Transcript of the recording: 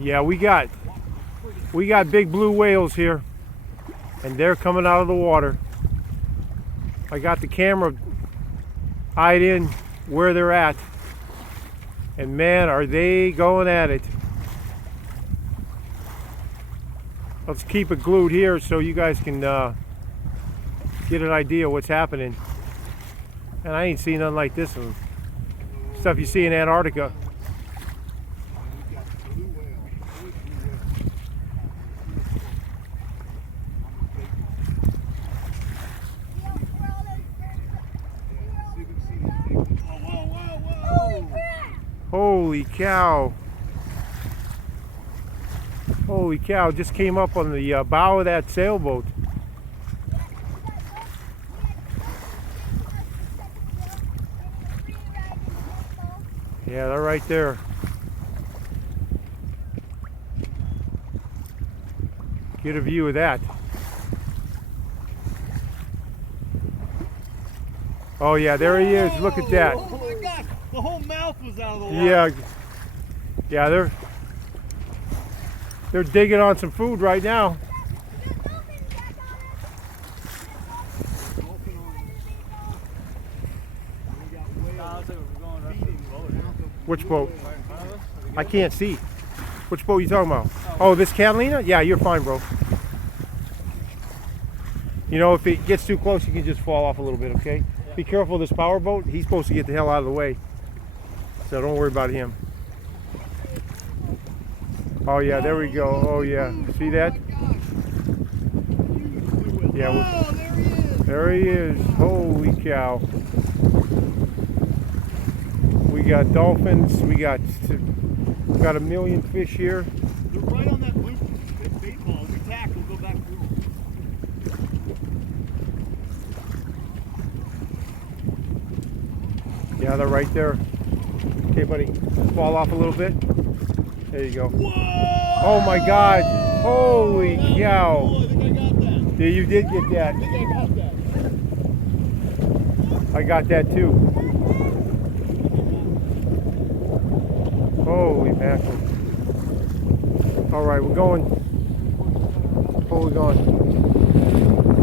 Yeah, we got big blue whales here, and they're coming out of the water. I got the camera eyed in where they're at, and man, are they going at it. Let's keep it glued here so you guys can get an idea what's happening. And I ain't seen nothing like this one. Stuff you see in Antarctica. Holy cow. Holy cow, just came up on the bow of that sailboat. Yeah, they're right there. Get a view of that. Oh yeah, there he is. Look at that. Oh my God, the whole mouth was out of the water. Yeah, they're digging on some food right now. Which boat? I can't see. Which boat are you talking about? Oh, this Catalina? Yeah, you're fine, bro. You know, if it gets too close, you can just fall off a little bit, okay? Be careful of this power boat. He's supposed to get the hell out of the way. So don't worry about him. Oh yeah, there we go. Oh yeah, see that? Yeah, there he is. Holy cow. We got dolphins. We got a million fish here. They're right on that blue bait ball. We tack, we'll go back through. Yeah, they're right there. Okay, buddy, fall off a little bit. There you go. Whoa! Oh my God! Holy cow! Cool. I think I got that. Yeah, you did get that. I think I got that. I got that too. Holy mackerel! All right, we're going